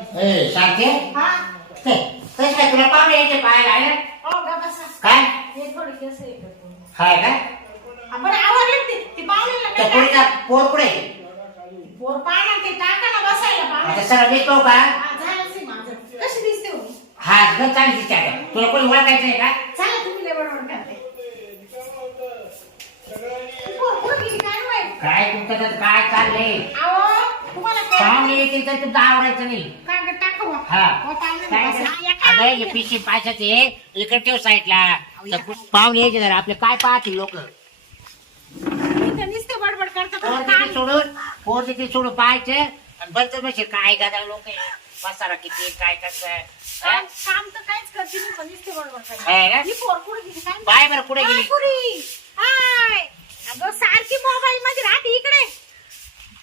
ए सारखे हा ते तसं काय तुला पाहुणे यायचे पाहायला आहे ना? हो का बसा काय हे थोडे केस आहे इकडे. हाय काय आपण आवडलं ते पाहुण्याला त्या काय पोरीचा पोर कुठे पोर पाहा ते टाका ना बसायला आता पाहुण्या सर मी पाहू का झालंच आहे माझं कशी दिसते हो हा गं चांगली दिसते आहे. तुला कोणी ओळखायचं आहे का चला तुम्ही लय बरोबर करते पोर कुठं गेली काय माहित काय तुमचं तर काय चाललंय अहो तुम्हाला काय पाहुणे येतील तर तुमचं आवडायचं नाही काय टाकू हा हो पाहुण्याला काय बसा. कर- या काय अगं हे पिशी पाशाचे इकडे ठेव साईडला पाहुणे यायचे जरा आपले काय पाहतील लोक इथं नुसते बडबड करतात पोर तिथे सोडून पोर तिथे सोडून पाहायचे आणि बरं म्हणजे काय गादा लोक बसारा किती काय कसं हा? काम तर काहीच करते मी पण नुसते बडबड करते आहे ना? ही पोर कुठे गेली काय पाय बरं कुठे गेली पुरी हाय अगं सारखी मोबाईल मध्ये राहते इकडे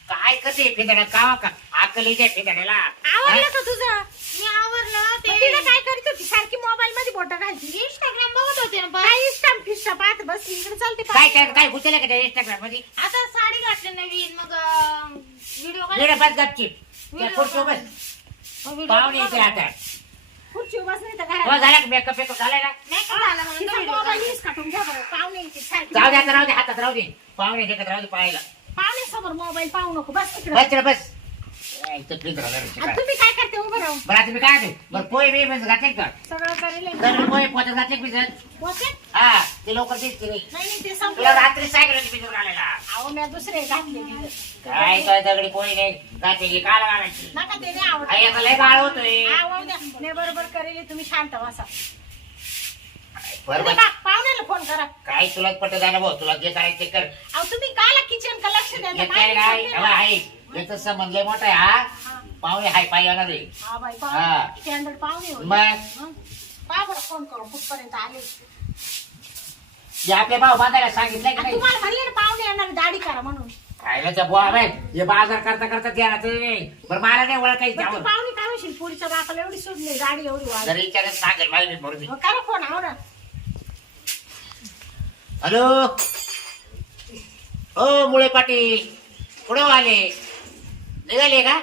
काय करते फिदाड्या कावा का अक्कलीच्या फिदाड्याला आवडलं का तुझं मी आवरलं ते तिला काय करत होती सारखी मोबाईल मध्ये बोट घालती इंस्टाग्राम बघत होते ना काय इंस्टाग्राम फिस्टा पाहत बस इकडे चालते काय काय काय घुसले का त्या इंस्टाग्राम मध्ये आता साडी घातली नवीन मग व्हिडिओ वेळ बस गपची त्या खुर्ची बस पाहुणे येते आता खुर्ची बस नाही तर हो घरात झाला का मेकअप वेकअप झालाय ना मेकअप झाला म्हणून मोबाईल यूज काढून घ्या बरं पाहुणे येते सारखी जाऊ दे आता राहू दे हातात राहू दे पाहुणे देखत राहू दे पाहायला पाहुणे समोर मोबाईल पाहू नको बस तिकडे बस रे बस इथं फिरत राहिलं रे, आणि काय. तुम्ही काय करते उभं राहून बरं आता मी काय देऊ बरं पोहे बी बस घातले का सगळं करेल तर पोहे पोहत घातले की भिजत पोचे हा ते लवकर दिसते नाही नाही ते तुला संपलं रात्री सायकल भिजून आलेला अहो मी दुसरे घातले काय काय दगडी पोहे नाही घातले की काला घालायची नका ते नाही आवडत आई आता लय गाळ होतोय आवडू द्या मी बरोबर करेल तुम्ही शांत बसा बरोबर पाहुण्याला फोन करा काय तुला पट झालं भाऊ तुला जे करायचं ते कर अहो तुम्ही काला किचन का लक्ष द्या हे काय नाही हवा आहे याचं संबंध लय मोठा आहे हा पाहुणे हाय पाय येणार आहे हा बाई हा. पाहुणे स्टँडर्ड पाहुणे होते. मग? हं? पहा बरं फोन करून कुठपर्यंत आले जे आपले भाऊ बांधायला सांगितलंय की आणि नाही तुम्हाला म्हणले ना पाहुणे येणार दाढी करा म्हणून खायला त्या बुवा बाय हे बाजार करता करता ते आता नाही बरं मला नाही ओळखायचं पण ती त्यावर पाहुणे काय म्हणशील पुढच्या बापाला एवढी सुटली दाढी एवढी जर वाढली विचारत सांगेल मला मी बरोबर मग करा फोन आहो ना हॅलो हो मुळे पाटील कुठं आले निघाले का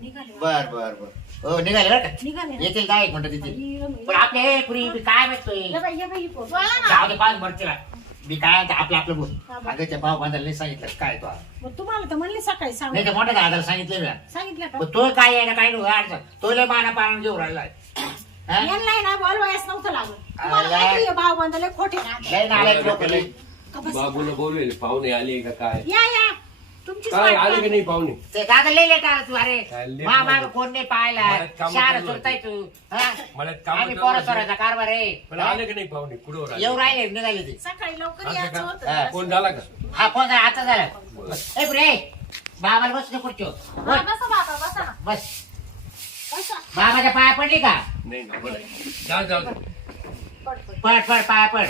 निघाले बर बर बर हो निघाले बरं का निघाले ना? येतील काय एक मिनिट तिथे ये पण आपले हे पुरी मी काय म्हणतोय बाई, ये बाई, ही पोर. बोला ना. जाऊ दे पाच भरतीला मी काय म्हणतो, आपलं आपलं बोल हा, बोल. अगं त्या भाऊ बांधायला नाही सांगितलं काय तो मग तुम्हाला तर म्हणले सकाळी सांग नाही तर मोठ्या दादाला सांगितलं मी सांगितलं का पण तो काय आहे ना काय नाही अडचण तो लय माना पाळून घेऊन राहिलाय हा? यांना ना बोलवायच नव्हतं लागत तुम्हाला आला. माहिती आहे, भाव बांधले खोटे राहते. लय नालायक लोक लय का बस? बाबूला बोलवेल पाहुणे आले का काय या तुमची काय आले की नाही पाहुणे ते दादा लय लेट आला तू अरे काय late माग आला? कोण नाही पाहिला मळ्यात कामं शहर चालू सुरताय तू हा? मळ्यात कामं आम्ही चालू पोरं होती. सोरायचा कारभार आहे पण आले की नाही पाहुणे कुठं येऊ राहिले निघाले ते सकाळी लवकर असं यायचं का? हा. होतं फोन झाला का हा फोन झाला आता झाला ए रे बाबाला बस ना खुर्चीवर हा, बसा बाबा बसा ना बस बसा बाबाच्या पाया पडली का नाही ना बरं जा जाऊ दे. पड, पड. पड पड पाया पड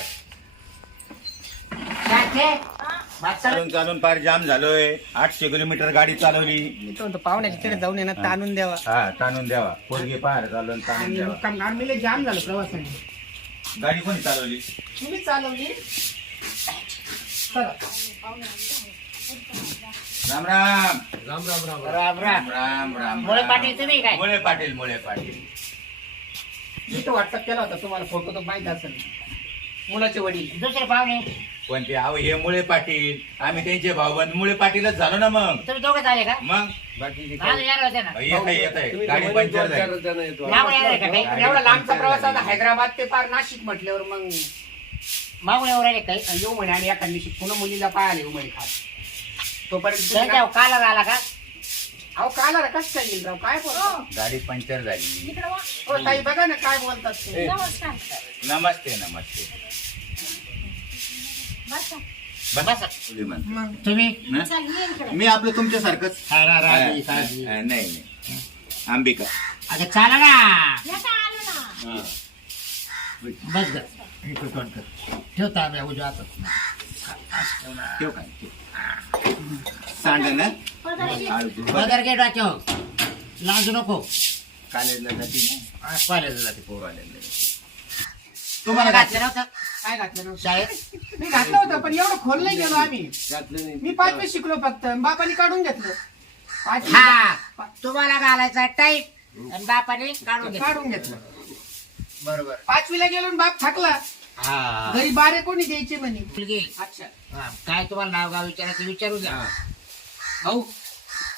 सारखे हा. बस चल. चालून चालून पार जाम झालोय 800 किलोमीटर गाडी चालवली मी तो म्हणतो पाहुण्याच्या तिकडे जाऊन येणार ताणून द्यावा हा ताणून द्यावा पोरगी पार चालवून ताणून आणि द्यावा मुक्काम आर्मीला जाम झालं प्रवासाने गाडी कोणी चालवली तुम्ही चालवली चला राम राम राम राम राम राम. राम राम राम राम मुळे पाटील तुम्ही काय मुळे पाटील मुळे पाटील मी तो व्हॉट्सअप केला होता तुम्हाला फोटो तर माहित असेल मुलाचे वडील दुसरे पाहुणे पण ते अहो हे मुळे पाटील आम्ही त्यांचे भाऊबंद मुळे पाटीलच झालो ना मग तुम्ही दोघं झाले का मग बाकी आज येणार होते ना येत आहे तुम्ही गाडी तर पंक्चर दोन चार झाली जण येतो. मागून येणार आहे का काही गाडी एवढा लांबचा पंक्चर प्रवास झाली. होता हैदराबाद ते पार नाशिक म्हटल्यावर मग मागून येऊ राहिले काही येऊ म्हणे आणि एखाद दिवशी पुन्हा मुलीला पाहायला येऊ म्हणे खास तोपर्यंत तुम्ही त्यांच्या काला झाला का अहो काला रे कसं काय येईल राव काय बोलतो गाडी पंक्चर झाली इकडं वा. हो ताई बघा ना काय बोलतात ते. नमस्कार नमस्ते नमस्ते बसा बसा मुली म्हणते. मग तुम्ही ना? चल ये इकडे मी आपलं तुमच्यासारखंच राजी साजी नाही नाही अंबिका आता चाला ना या का आलो ना बस ग इकडे तोंड कर ठेवता आम्ही उजव्या हातात ठेव काय सांड ना पदरची. बदर गेट वाचव लाजू नको कॉलेजला जाते ना कॉलेजला जाते कॉलेजला तुम्हाला घातलं नव्हतं काय घातलं नव्हतं शाळेत मी घातलं होतं पण एवढं खोल नाही गेलो आम्ही घातलं नाही. मी 5वी शिकलो फक्त बापाने काढून घेतलं 5वी. हा तुम्हाला घालायचा टाईट आणि बापाने काढून घेतलं. काढून घेतलं. बरोबर. 5वीला गेलो आणि बाप थकला. हा घरी बारे कोणी द्यायचे म्हणे. मुलगी. अच्छा हा, काय तुम्हाला नाव गाव विचारायचं विचारू द्या. भाऊ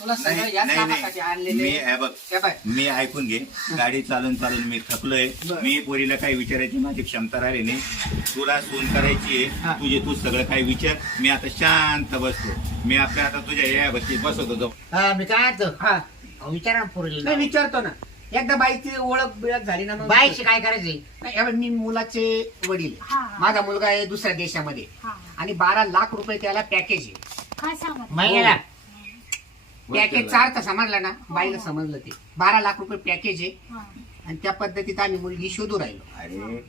तुला सगळं नाही याच नाही कामासाठी नाही. आणलेले. मी हे बघ हे बाय. मी ऐकून घे. गाडी चालून चालून मी थकलोय. बरं. मी पोरीला काही विचारायची माझी क्षमता राहिली नाही. तुला सून करायची हा. आहे. तुझे तू सगळं काही विचार. मी आता शांत बसतो. मी आपल्या आता तुझ्या या बसत बसवतो जाऊ. हा, मी काय म्हणतो हा विचारा ना पोरीला. नाही विचारतो ना. एकदा बाईची ओळख बिळख झाली ना मग बाईशी काय करायचंय? नाही, हे बघ, मी मुलाचे वडील. हा, हा. माझा मुलगा आहे दुसऱ्या देशामध्ये हा. आणि 12 लाख रुपये त्याला पॅकेज आहे. काय सांगत महिन्याला पॅकेजचा अर्थ समजला ना. बाईला समजलं ते 12 लाख रुपये पॅकेज आहे. हा. आणि त्या पद्धतीत आम्ही मुलगी शोधू राहिलो. अरे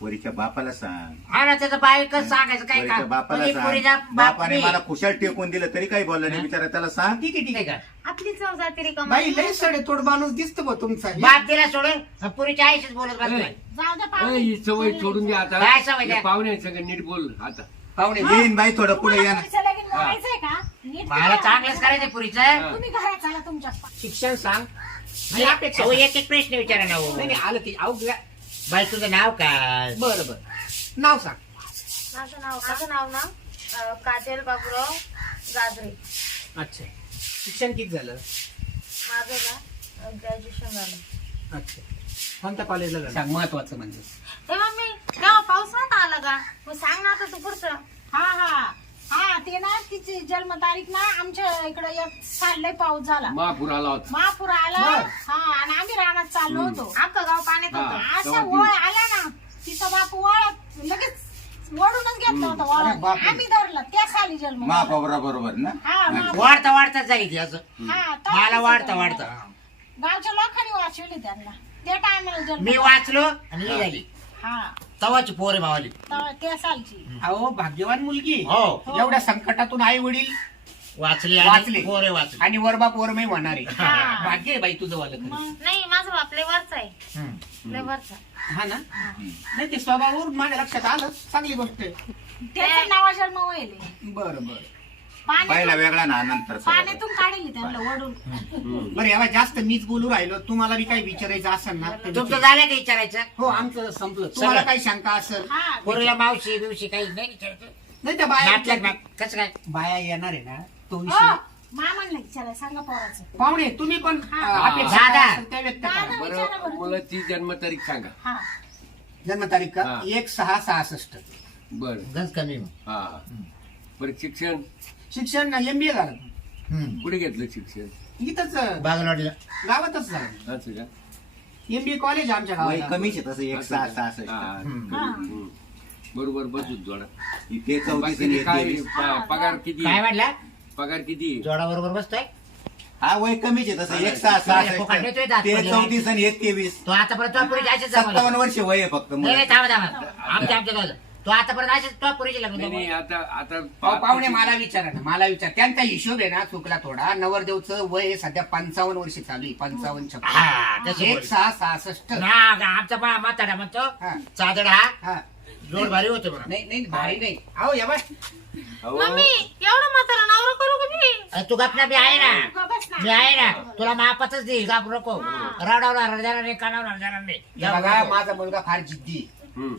पोरीच्या बापाला सांग. हा ना त्याचं बाईकच सांगायचं काय पोरीच्या का बापाला म्हणजे पोरीचा सांग. बाप बापाने नाही. मला खुशाल टेकून दिलं तरी काही बोलला नाही. बिचारा त्याला सांग. ठीक आहे ठीक नाही आहे. का? आपली चव जाते रे बाई लय सडे तोड माणूस दिसतो बा तुमचा. बाप दिला सोडून पुरीच्या आईशीच बोलत बसतोय. जाऊ दे अरे, पाहुणे. ही सवय सोडून द्या आता. काय सवय द्या? या पाहुणे सगळं नीट बोल आता. पाहुणे येईन बाई थोडं पुढे या ना. पुढचं लगीन मोडायचंय का? नीट मला करा. चांगलंच करायचं पुरीचं. हा. तुम्ही घरात चला तुमच्या. शिक्षण सांग आणि अपेक्षा अहो, सांग. एक एक प्रश्न विचारा ना हो. नाही नाही, आलं ते अहो बाई तुझं नाव काय? बरं बरं नाव सांग. माझं नाव ना काजल बाबूराव गाजरे. अच्छा शिक्षण किती झालं? माझं ना ग्रॅज्युएशन झालं. अच्छा कोणत्या कॉलेजला झालं? सांग महत्वाचं म्हणजे. हे मम्मी केव्हा पाऊस नव्हता आला का? मग सांग ना आता तू पुढचं. हा हा हा ते ना तिची जन्मतारीख ना आमच्या इकडे एक चाललंय पाऊस झाला. महापूर आला होता. महापूर आला. बर. हा आणि आम्ही रानात चाललो होतो. अख्खं गाव पाण्यात हा, होतं. असं तेव्हा वळ आला ना तिचा बाप वळ लगेच वळूनच घेतलं होतं अरे वळ. बापरे. आम्ही धरलं त्या साली जन्म मा झाला. बाबरा बरोबर ना. हा मग. वाढता वाढताच झाली ती असं. हा, मला तेव्हा वाढता जन्म वाढता. झाला. गावच्या लोकांनी वाचवले त्यांना त्या टायमाला जन्म मी वाचलो आणि ही झाली. हा तवाची पोरे भावाली. त्या सालची. अहो भाग्यवान मुलगी. हो एवढ्या संकटातून आई वडील वाचली वाचले. आणि पोरे वाचली. आणि वरबाप वरमय होणारे. हा. भाग्य आहे बाई तुझं वालं खरं. मग नाही माझा बाप लय वरचा आहे. हम्म. लय वरचा. हा ना नाही ते स्वभावावरून माझ्या लक्षात आलं. चांगली गोष्ट आहे. त्याचं नावा जन्म व्हायले. बरं बरं पहिला पाण्यातून वेगळा ना नंतर पाण्यातून काढेल त्यांना वडून. बरं यावा जास्त मीच बोलू राहिलो. तुम्हाला बी काही विचारायचं असेल ना तर तुमचं विचारा. झालं का विचारायचं? हो आमचं संपलं. तुम्हाला सगळं. काही शंका असेल हा पोरीला मावशी बिवशी काही नाही विचारायचं? नाही त्या बाया नाटल्यात ना कसं काय? बाया येणार आहे ना तो हो, विषय. मामांना विचारायला सांगा पोराचं. पाहुणे तुम्ही पण हा. अपेक्षा दादा. काय असेल त्या व्यक्त करा. दादा. विचारा बरं बरं. मला ती जन्मतारीख सांगा. हा जन्मतारीख का हा. 1/6/66. बर गंज कमी मग. हा बरं शिक्षण शिक्षण MBA झालं. हम्म. कुठे घेतलं शिक्षण? इथंच बागलवाडीला. गावातच झालं. असं का? MBA कॉलेज आमच्या वय गावात. कमीच आहे तसं. 1/66. हा, हम्म. हम्म. बरोबर बसून जोडा. ते 34 बाकी काय आणि 23. पगार किती? काय म्हटलं? पगार किती? जोडा बरोबर बसतोय. हा वय कमीच आहे तसं. फुकट 1/66. देतोय दात ते पडले. 34 आणि 23. तो आतापर्यंत तो पुरीची अशीच 57 वर्ष वय आहे फक्त नाही नाही, मुलाचं. थांबा आमच्या गावाला तो आतापर्यंत असेच तो पुरीची लग्न नाही नाही जमवलं. आता अहो, पाहुणे मला विचारा ना. मला विचार त्यांचा हिशोब आहे ना चुकला थोडा. नवरदेवचं वय आहे सध्या 55 वर्ष चालू आहे. 55 हा तशी 1/6/66. ना आमचा म्हाताडा म्हणतो हा. चादड हा हा. जोड भारी होते म्हणा. नाही नाही भारी नाही. अहो या बाय. अहो, मम्मी एवढं म्हातारा नवरा करू का मी? तू गपना मी आहे ना. गं बस ना. मी आहे ना. तुला मापातच देईल घाबरू नको. रडवणार देणार नाही कानावणार देणार नाही. या बघा माझा मुलगा फार जिद्दी आहे. हम्म.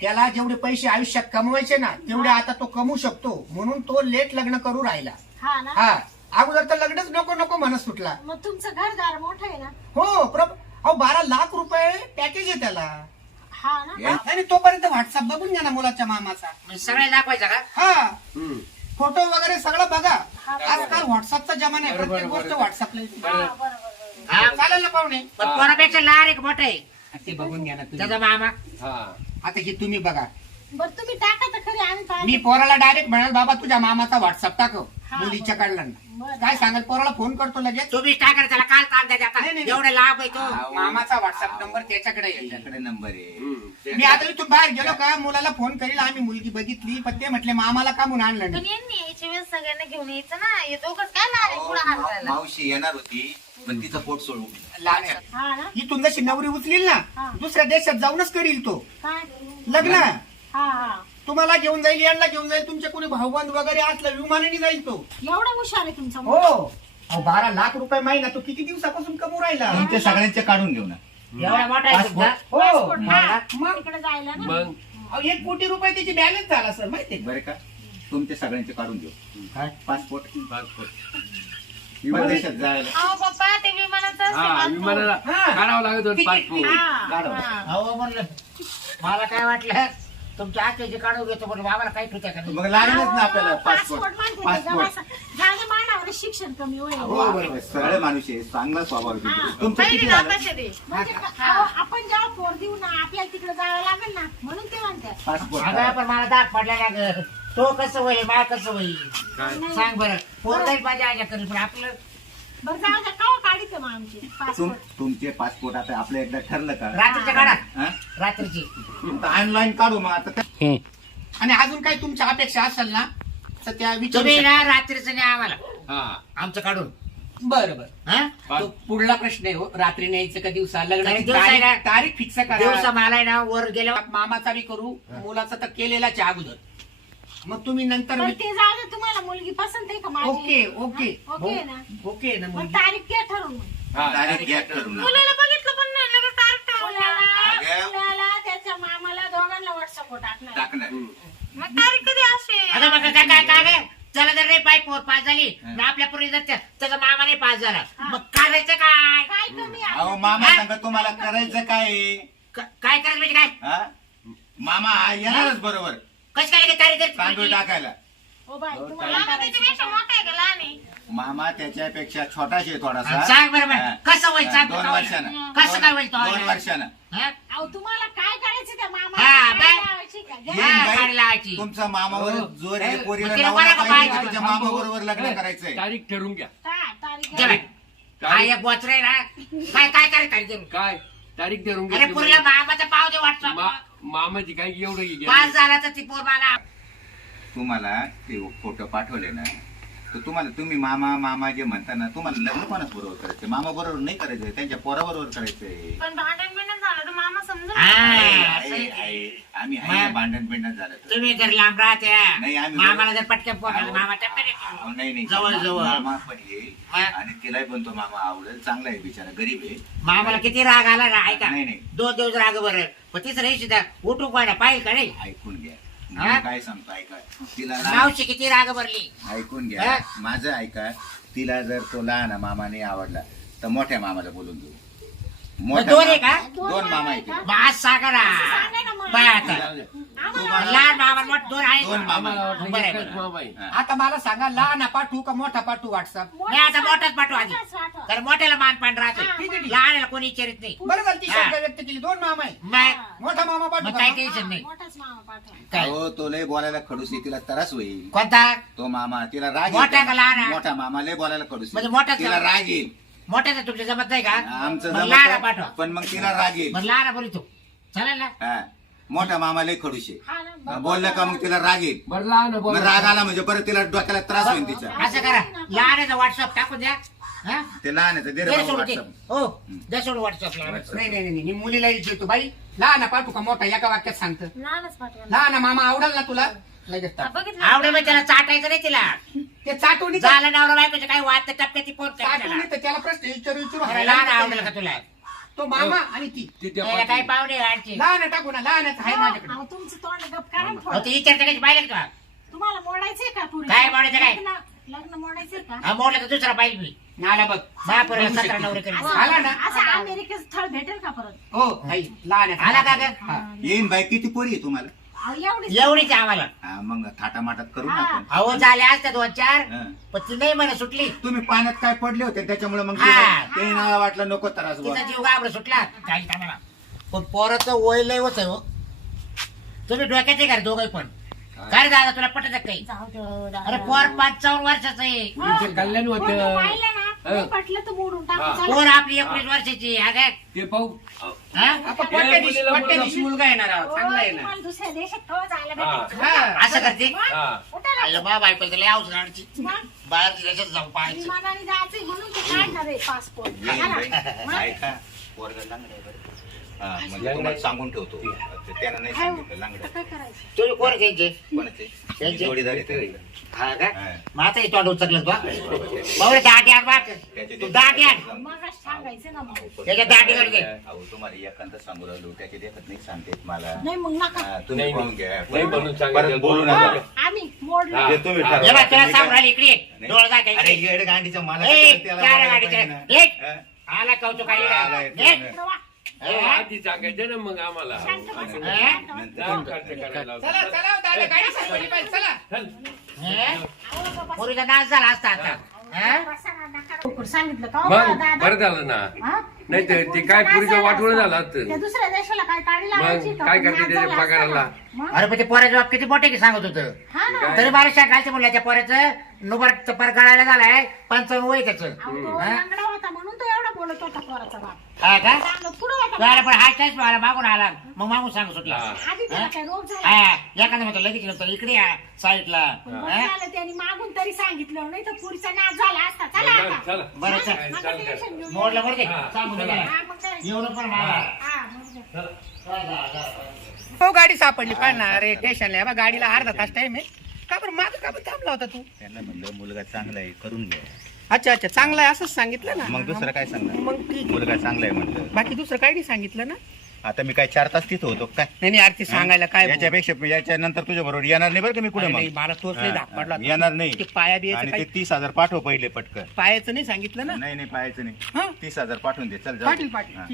त्याला जेवढे पैसे आयुष्यात कमवायचे ना तेवढे आता तो कमवू शकतो. म्हणून तो लेट लग्न करू राहिला. हा ना. हा अगोदर तर लग्नच नको नको म्हणत सुटला. मग तुमचं घरदार मोठं आहे ना. हो अहो 12 लाख रुपये पॅकेज आहे त्याला. हा ना. आणि तोपर्यंत व्हॉट्सअप बघून घ्या ना मुलाच्या मामाचा. म्हणजे सगळे दाखवायचा का? हा हम्म. फोटो वगैरे सगळं बघा. हा. आजकाल व्हॉट्सअपचा जमाना आहे. बरोबर, प्रत्येक गोष्ट बरोबर. व्हॉट्सअपला येते. हा, बरोबर. हा चालेल ना पाहुणे. पण कोणापेक्षा लहान एक मोठा आहे ते बघून घ्या ना तुम्ही. त्याचा मामा. हा आता हे तुम्ही बघा. बरं तुम्ही टाका तर खरी आम्ही पाहतो. मी पोराला डायरेक्ट म्हणाल बाबा तुझ्या मामाचा व्हॉट्सअप टाकव. हा, मुलीच्या बरोबर. काढला बरं. काय सांगाल पोराला फोन करतो लगेच. तुम्ही टाकायला त्याला काल काल द्या नाही, नाही. एवढे लाभ आहे तो. मामाचा व्हॉट्सअप नंबर त्याच्याकडे येईल. त्याच्याकडे नंबर आहे. हम्म. मी आता इथून बाहेर गेलो का मुलाला फोन करील. आम्ही मुलगी बघितली पण ते म्हटले मामाला का म्हणून आणलं पण नाही. यांनी यायच्या वेळेस सगळ्यांना घेऊन यायचं ना. हे दोघंच काय लहान आहे पुढे हात करायला. मावशी येणार होती पण तिचं पोट सोडून. लहान आहे. हा ना. इथून जशी नवरी उचलील हा. ना दुसऱ्या देशात जाऊनच करील तो काय? लग्न. हा हा. तुम्हाला घेऊन जाईल यांना घेऊन जाईल. तुमच्या कोणी भाऊबंद वगैरे असलं विमानाने जाईल तो. एवढा हुशार आहे तुमचा मुलगा. हो अहो 12 लाख रुपये महिना तो किती दिवसापासून कमवू राहिला? तुमच्या सगळ्यांचे काढून घेऊ ना. एवढा मोठा आहे तुमचा? हो पासपोर्ट, मग हा, मग तिकडे जायला ना. मग अहो, 1 कोटी रुपये त्याची बॅलन्स झाला सर माहितीये बरं का, तुमच्या सगळ्यांचे काढून घेऊ. काय? पासपोर्ट पासपोर्ट परदेशात जायला अहो पप्पा ते विमानाचं असते हा passport. विमानाला हा. काढावं लागत होतं पासपोर्ट. हा, काढा. हा. अहो म्हणलं मला काय वाटलं तुमच्या आत्याची काढून घेतो पण आम्हाला काही ठुत्या का नाही? मग लागलंच ना आपल्याला पासपोर्ट पासपोर्ट. मानते ते पासपोर्ट जरा झालं मानावर शिक्षण कमी होईल. हो, बरोबर. सरळ माणूस आहे, चांगला स्वभाव आहे. हा. तुमचं किती झालं? म्हणजे अहो, आपण जेव्हा पोर देऊ ना आपल्याला तिकडे जावं लागेल ना म्हणून ते म्हणतात. पासपोर्ट अगं काढा. पण मला दाग पडला ना ग तो कसं होईल मला कसं होईल काय सांग बरं पोर जाईल माझ्या आज्या करी पण आपलं बरं जाऊ द्या का काढित मग आमची पासपोर्ट. तुमचे पासपोर्ट आता आपलं एकदा ठरलं का? रात्रीच्या काढा हा? रात्रीची ऑनलाईन काढू मग आता. आणि अजून काही तुमच्या अपेक्षा असेल ना तर त्या विचारू तुम्ही शकता. ना रात्रीचं नाही आम्हाला हा आमचं काढून बरं बरं हा तो पुढला प्रश्न आहे हो, रात्री न्यायचं का दिवसा लग्नाची दिवसा आहे ना. तारीख फिक्स दिवसा करा. मला आहे ना वर गेल्यावर मामाचा बी करू मुलाचा तर केलेलाच आहे अगोदर. मग तुम्ही नंतर बरं ते जाऊ दे तुम्हाला मुलगी पसंत आहे का माझी? ओके ओके हा, ओके आहे ना ओके आहे ना मग मुलगी? तारीख घ्या ठरवून मग. हा डायरेक्ट घ्या ठरवून. मुलाला बघितलं पण नाही लगेच तारीख ठरवून. अगं. मुलाला त्याच्या मामाला दोघांना व्हॉट्सअपवर टाकणार. टाकणार. मग तारीख कधी असेल? आता बघा काय काय काय काय? चला जर नाही पाय पोर पास झाली ना आपल्या पूर्वी जर त्याचा मामा नाही पास झाला मग करायचं काय काय कमी आहे? अहो मामा सांगा तुम्हाला करायचं काय आहे? काय करायचं म्हणजे काय हा? मामा हा येणारच बरोबर कसं काय लगेच तारीख तांदूळ धरली? टाकायला. ओ बाई तुम्हाला त्याच्यापेक्षा मोठा आहे का लहान आहे? मामा त्याच्यापेक्षा छोटाशी आहे थोडासा. सांग बरं हा. बरं कसं होईल सांग 2 बरं. वर्षानं. कसं काय होईल तो? 2 वर्षानं. हा? अहो तुम्हाला काय करायचं त्या हा, मामाला? बाय. काय लावायची का? घ्या. हा, बाई, गाडी लावायची. तुमचा मामावर जोर आहे. पोरीला मग तिला नवरा बरं का पाहिजे, पाहिजे? तिच्या मामा बरोबर लग्न करायचंय. तारीख ठरवून घ्या. तारीख दे घ्या. बाई. हा एक बोचरा आहे ना काय काय करायचं तारीख धरून? काय तारीख ठरवून अरे पुरीला घ्या. मामाचा पाव दे वाटतो मामाची काय एवढं पास झाला तर ती पोर मला तुम्हाला ते फोटो पाठवले ना तर तुम्हाला तुम्ही मामा जे म्हणता ना तुम्हाला लग्न कोणाच बरोबर करायचं? मामा बरोबर नाही करायचंय, त्यांच्या पोराबरोबर करायचंय. पण भांडण बिंडण झालं तर मामा समजून हा. घेणार. आम्ही आहे ना, भांडण बिंडण झालं तर. तुम्ही जर लांब राहत्या नाही, आम्ही मामाला जर पटकन पोटाला अहो. मामा अहो, टप्प्याने नाही जवळ जवळ मामा पण येईल हा. आणि तिलाही पण तो मामा आवडेल. चांगला आहे बिचारा, गरीब आहे. मामाला किती राग आला ना ऐका नाही, नाही. 2 दिवस राग बरं पण तिसऱ्या दिवशी त्या उठून पाहिजे पाहिजे का नाही ऐकून घ्या. हा? मी काय सांगतो ऐका. तिला ना- मावशी किती राग भरली ऐकून घ्या. हा? माझं ऐका. तिला जर तो लहान मामाने आवडला तर मोठ्या मामाला बोलून देऊ. दोन आहे का? दोन मामा आहेत. मग आज सांगा ना सांगा ना मग. बाय आता आम्हाला लहान मामा मोठ 2 आहे दोन मामा. आम्हाला वाटलं बरं, एकच बरं. मामा आहे. हा. आता मला सांगा लहान पाठवू का मोठा पाठवू व्हॉट्सअप? नाही आता मोठाच पाठवा आधी मोठाच पाठवा. तर मोठ्याला मानपान राहते हा, ठीक आहे. लहानला कोणी विचारित नाही बरं झालं ती हा. शब्द व्यक्त केली. 2 मामा आहे. मग मोठा मामा पाठवू मग काय का? टेन्शन नाही मोठाच मामा पाठवा. काय हो तो लय बोलायला खडूस आहे. तिला त्रास होईल. कोणता तो मामा तिला राग मोठा येईल. का लहान आहे? मोठा मामा लय बोलायला खडूस म्हणजे आहे. मोठाच तिला का? राग येईल. मोठ्याचं तुमच्या जमत नाही का आमचं मग लहान जमतं, पाठवा पण मग तिला राग येईल. मग लहान बोली तू चालेल ना हा. मोठा मामा लय खडूस आहे. हा ना, बोललं का मग तिला राग येईल. बरं लहान मग बोला. राग आला म्हणजे परत तिला डोक्याला त्रास होईल तिचा. असं करा लहान व्हॉट्सअप टाकून द्या हा? ते लहान आहे तर दे रे दे बाबा सोडून दे. WhatsApp. हो द्या सोडून व्हॉट्सअपला नाही नाही नाही मी मुलीला विचारतो बाई लहान पाठवू का मोठा एका वाक्यात सांगतं. लहानच पाठवा. लहान मामा आवडेल ना तुला लगेच टाक. बघितलं आवडे मग त्याला चाटायचं नाही तिला ते चाटवणी झालं नवरा बायकोचं काही वाद तर टप्प्यात ती पोट चाटवणी तर त्याला प्रश्न विचारू लहान आवडेल का तुला तो मामा आणि ती ती त्या त्याला काही पाठी- पाहुणे आणखी लहान टाकू ना लहानच आहे माझ्याकडे. अहो, तुमचं तोंड गप करा ना हो थोडं. ती विचारते काही पाहिलं का तुम्हाला मोडायचंय का पुढे? काय मोडायचं काय? लग्न मोडायचंय का? हा मोडलं तर दुसरा पाहिजे मी आला बघ महापुराला बघू 17 शकते. नवरे करेल असं- आला ना? असं अमेरिकेचं स्थळ भेटेल का परत? हो आई लहान आहे. आला का ग? हा. येईन बाई किती पोरी आहे तुम्हाला? अहो, एवढीच. एवढीच आहे आम्हाला हा, मग थाटामाटात करू ना हा. आपण. अहो झाले असते 2-4 हा. पण ती नाही म्हणे सुटली तुम्ही पाण्यात काय पडले होते त्याच्यामुळे मग हा. ते नाला वाटलं नको त्रास बुवा. तिचा जीव घाबरत सुटला काही कामाला पण पोराचं वय लय होत हो तुम्ही डोक्याचे का दोघे पण काय दादा तुला पटत काही जाऊ दे, दादा. अरे पोर 55 वर्षाचं आहे तुमचं कल्याण पोरगं होतं पाहिलं ना, नाही पटलं तर मोडून टाकू. हा. चला. पोर आपली 19 वर्षाची अगं ते पाहू हा? आता कोणत्या दिवशी मुलगा येणार आहे? हो, चांगला येणार. तुम्हाला दुसऱ्या देशात केव्हा जायला हा. भेटायचं? हा. असं करते हा उठा ना. आलं बा बायको लय औषध आणची मग बाहेर देशात जाऊ पाहायचं विमानाने जायचंय म्हणून ते काढणार आहे पासपोर्ट. येईन हा बाई. ना. मग? ऐका पोरगं चांगलं आहे बरं. हा, म्हणजे तुम्हाला सांगून ठेवतो त्यानं नाही सांगितलं लांगड्या काय करायचं तुम्ही कोण आहे त्यांचे कोणाचे त्यांचे? जोडीदार आहे ते. हा का हा. मग आता हे तोंड उचकलं बा बाबा दाटी आण बा तू दाटी आण मग सांगायचं ना मग त्याच्या दाटी करते अहो तुम्हाला एकांत सांगू राहिलो त्याचे देखत नाही सांगते मला नाही मग नका हा, तुम्ही नाही, पाहून घ्या नाही म्हणून सांगायचं. परत बोलू हा, नका आम्ही मोडलं हा. ते तुम्ही हा. हे बा तुला ठरवा. सांग राहिली इकडे नाही. डोळा अरे दाखायचे येड गांडीचं मला ए, त्याला चार बोलायला गाडीचे. पाहिजे ना. एक. हा? आला कौतुक आला आली येतो. इकडं वा. आधी सांगायचं ना मग आम्हाला शांत बसा. नंतर नाव खर्च करायला चला चला हो, दादा गाडी सापडली पाहिजे चला चल. पोरीचा नाच झाला असता आता हा? बसा ना, नका लवकर सांगितलं का हो, मग दादा? बरं झालं ना हा? नाही तर ते पुढचा काय नाच पुरीचं झाला वाटोळं असता. झालं असतं. त्या दुसऱ्या देशाला काय काढी लावायची मग का? काय पण करते नाच त्याच्या झाला असता पगाराला? ना. मग? अरे पण ते पोराचे बाप किती मोठे की सांगत होतं हा ना. काय? तरी मला सांगायचं म्हणलं त्या पोऱ्याचं नुबर पर गळायला झालाय 55 वय त्याचं अहो, तो हा? लंगडा होता म्हणून तो एवढा बोलत होता पोराचा बाप. हा का चांगलं पुढं होता. बरं पण हा काहीच मला मागून आला मग मागून सांगू सुटला हा. आधी त्याला काय रोग झाला. हा एखादं म्हणतो लगेच नंतर इकडे या साईडला पण बरं झालं त्यांनी मागून तरी सांगितलं नाही तर पुढचा नाच झाला असता. चला आता. चला बरं चल नका चालतंय. टेन्शन घेऊ. मोडलं बरं ते हा. सांगू दे हा, मग काय? एवढं पण मला हा, मग काय? हो गाडी सापडली पाहिजे ना अरे स्टेशनला बा गाडीला अर्धा तास टाइम आहे का बरं मागं का बरं थांबला होता तू त्यांना म्हणलं मुलगा चांगला आहे करून घ्या अच्छा अच्छा चांगला आहे असंच सांगितलं ना मग दुसरं काय सांगणार मग ठीक मुलगा चांगला आहे म्हणलं बाकी दुसरं काही नाही सांगितलं ना आता मी काय 4 तास तिथं होतो काय नाही नाही आरती सांगायला काय याच्यापेक्षा याच्या नंतर तुझ्या बरोबर येणार नाही बरं का मी कुठे अरे मग नाही, मला तोच नाही धाक पडला हा, येणार नाही ते पाया आणि बियाचं ते काही 30,000 पाठव पहिले पटकन पायाचं नाही सांगितलं ना नाही नाही पाहायचं हा? नाही 30,000 पाठवून दे चल जाऊ दे. पाटील पाटील हा.